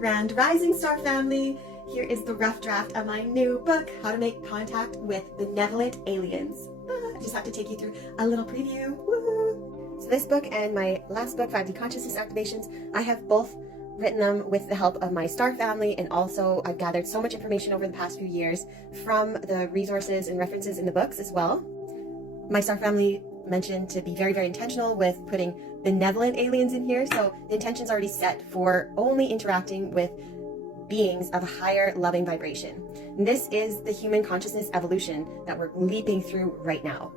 Grand Rising Star family, here is the rough draft of my new book, How to Make Contact with Benevolent Aliens. I just have to take you through a little preview. Woo! So this book and my last book, 5D Consciousness Activations, I have both written them with the help of my star family, and also I've gathered so much information over the past few years from the resources and references in the books as well. My star family mentioned to be very, very intentional with putting benevolent aliens in here. So the intention's already set for only interacting with beings of a higher loving vibration. And this is the human consciousness evolution that we're leaping through right now.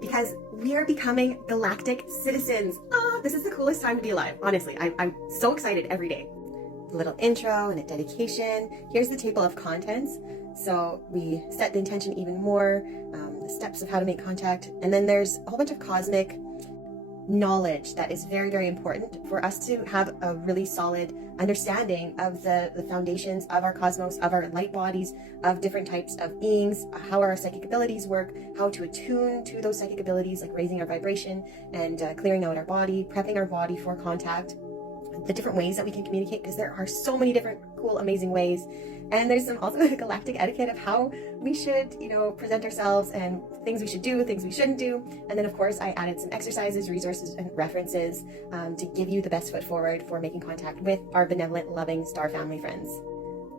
Because we are becoming galactic citizens. This is the coolest time to be alive. Honestly, I'm so excited every day. A little intro and a dedication. Here's the table of contents. So we set the intention even more, the steps of how to make contact. And then there's a whole bunch of cosmic knowledge that is very, very important for us to have a really solid understanding of the foundations of our cosmos, of our light bodies, of different types of beings, how our psychic abilities work, how to attune to those psychic abilities, like raising our vibration and clearing out our body, prepping our body for contact, the different ways that we can communicate, because there are so many different cool, amazing ways. And there's some also galactic etiquette of how we should, present ourselves, and things we should do, things we shouldn't do. And then of course I added some exercises, resources, and references to give you the best foot forward for making contact with our benevolent, loving star family friends.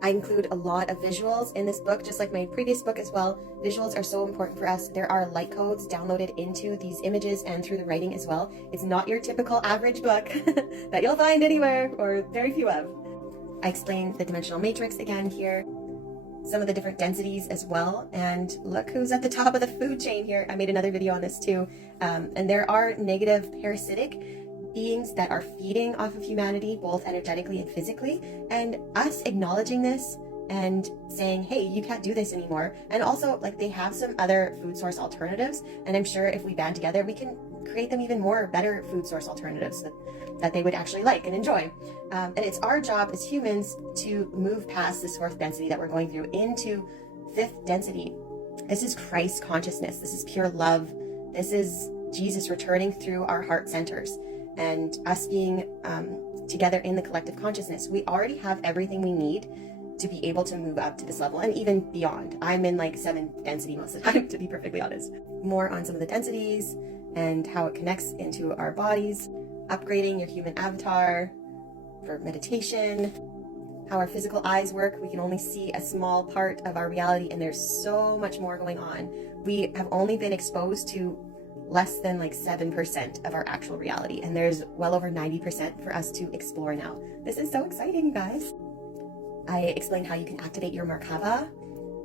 I include a lot of visuals in this book, just like my previous book as well. Visuals are so important for us. There are light codes downloaded into these images and through the writing as well. It's not your typical average book that you'll find anywhere, or very few of. I explain the dimensional matrix again here, some of the different densities as well, and look who's at the top of the food chain here. I made another video on this too. And there are negative parasitic beings that are feeding off of humanity, both energetically and physically, and us acknowledging this and saying, hey, you can't do this anymore. And also, like, they have some other food source alternatives, and I'm sure if we band together, we can create them even more better food source alternatives that they would actually like and enjoy. And it's our job as humans to move past this fourth density that we're going through into fifth density. This is Christ consciousness. This is pure love. This is Jesus returning through our heart centers and us being together in the collective consciousness. We already have everything we need to be able to move up to this level and even beyond. I'm in like 7th density most of the time, to be perfectly honest. More on some of the densities and how it connects into our bodies, upgrading your human avatar for meditation, how our physical eyes work. We can only see a small part of our reality, and there's so much more going on. We have only been exposed to less than like 7% of our actual reality, and there's well over 90% for us to explore now. This is so exciting, you guys. I explained how you can activate your Merkaba,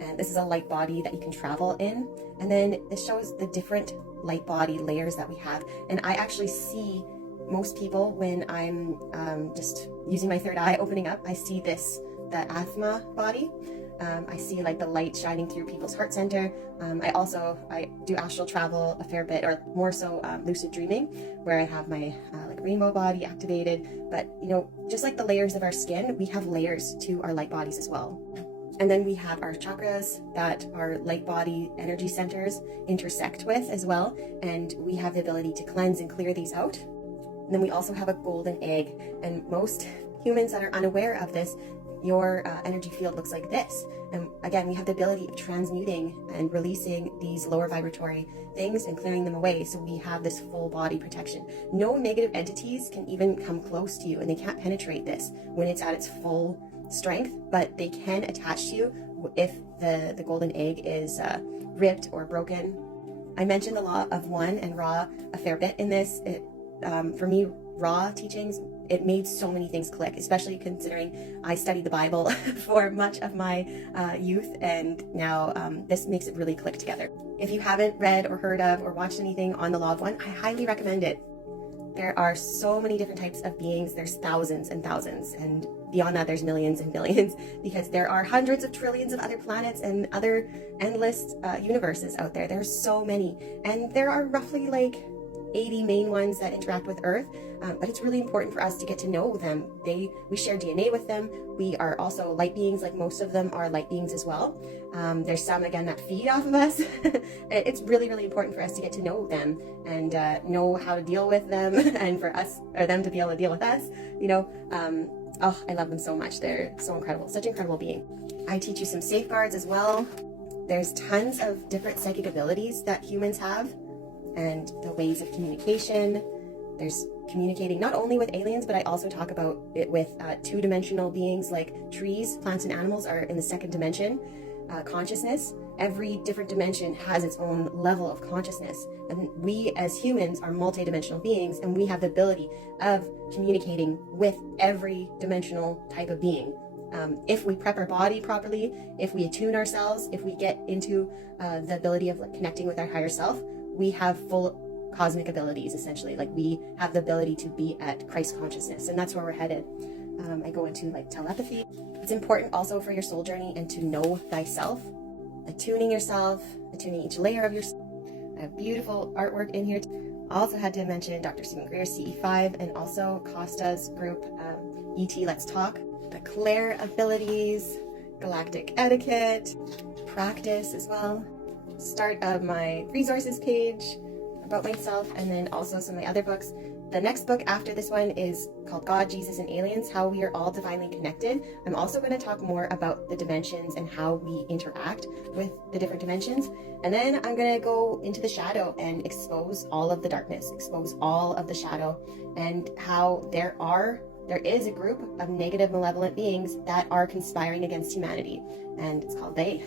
and this is a light body that you can travel in. And then this shows the different light body layers that we have. And I actually see most people when I'm just using my third eye, opening up, I see this, the Atma body. I see like the light shining through people's heart center. I do astral travel a fair bit, or more so lucid dreaming, where I have my like rainbow body activated. But just like the layers of our skin, we have layers to our light bodies as well. And then we have our chakras that our light body energy centers intersect with as well. And we have the ability to cleanse and clear these out. And then we also have a golden egg. And most humans that are unaware of this, your energy field looks like this. And again, we have the ability of transmuting and releasing these lower vibratory things and clearing them away, so we have this full body protection. No negative entities can even come close to you, and they can't penetrate this when it's at its full strength, but they can attach to you if the golden egg is ripped or broken. I mentioned the law of one and Ra a fair bit in this. For me, Ra teachings, it made so many things click, especially considering I studied the Bible for much of my youth, and now this makes it really click together. If you haven't read or heard of or watched anything on the Law of One, I highly recommend it. There are so many different types of beings. There's thousands and thousands, and beyond that there's millions and billions, because there are hundreds of trillions of other planets and other endless universes out there. There's so many, and there are roughly like 80 main ones that interact with Earth, but it's really important for us to get to know them. We share DNA with them. We are also light beings, like most of them are light beings as well. There's some, again, that feed off of us. It's really, really important for us to get to know them and know how to deal with them, and for us, or them to be able to deal with us. Oh, I love them so much. They're so incredible. Such incredible being. I teach you some safeguards as well. There's tons of different psychic abilities that humans have and the ways of communication. There's communicating not only with aliens, but I also talk about it with two-dimensional beings like trees, plants, and animals are in the second dimension. Consciousness. Every different dimension has its own level of consciousness. And we as humans are multidimensional beings, and we have the ability of communicating with every dimensional type of being. If we prep our body properly, if we attune ourselves, if we get into the ability of like connecting with our higher self, we have full cosmic abilities, essentially. Like we have the ability to be at Christ consciousness, and that's where we're headed. I go into like telepathy. It's important also for your soul journey and to know thyself, attuning yourself, attuning each layer of yourself. I have beautiful artwork in here. I also had to mention Dr. Stephen Greer's CE5 and also Costa's group, ET Let's Talk. The Claire abilities, galactic etiquette, practice as well. Start of my resources page about myself, and then also some of my other books. The next book after this one is called God, Jesus, and Aliens, How We Are All Divinely Connected. I'm also going to talk more about the dimensions and how we interact with the different dimensions. And then I'm going to go into the shadow and expose all of the darkness, expose all of the shadow, and how there is a group of negative, malevolent beings that are conspiring against humanity, and it's called They.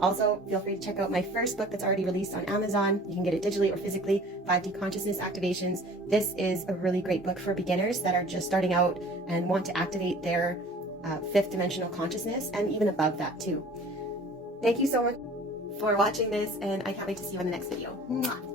Also, feel free to check out my first book that's already released on Amazon. You can get it digitally or physically, 5D Consciousness Activations. This is a really great book for beginners that are just starting out and want to activate their fifth dimensional consciousness, and even above that too. Thank you so much for watching this, and I can't wait to see you in the next video. Mwah.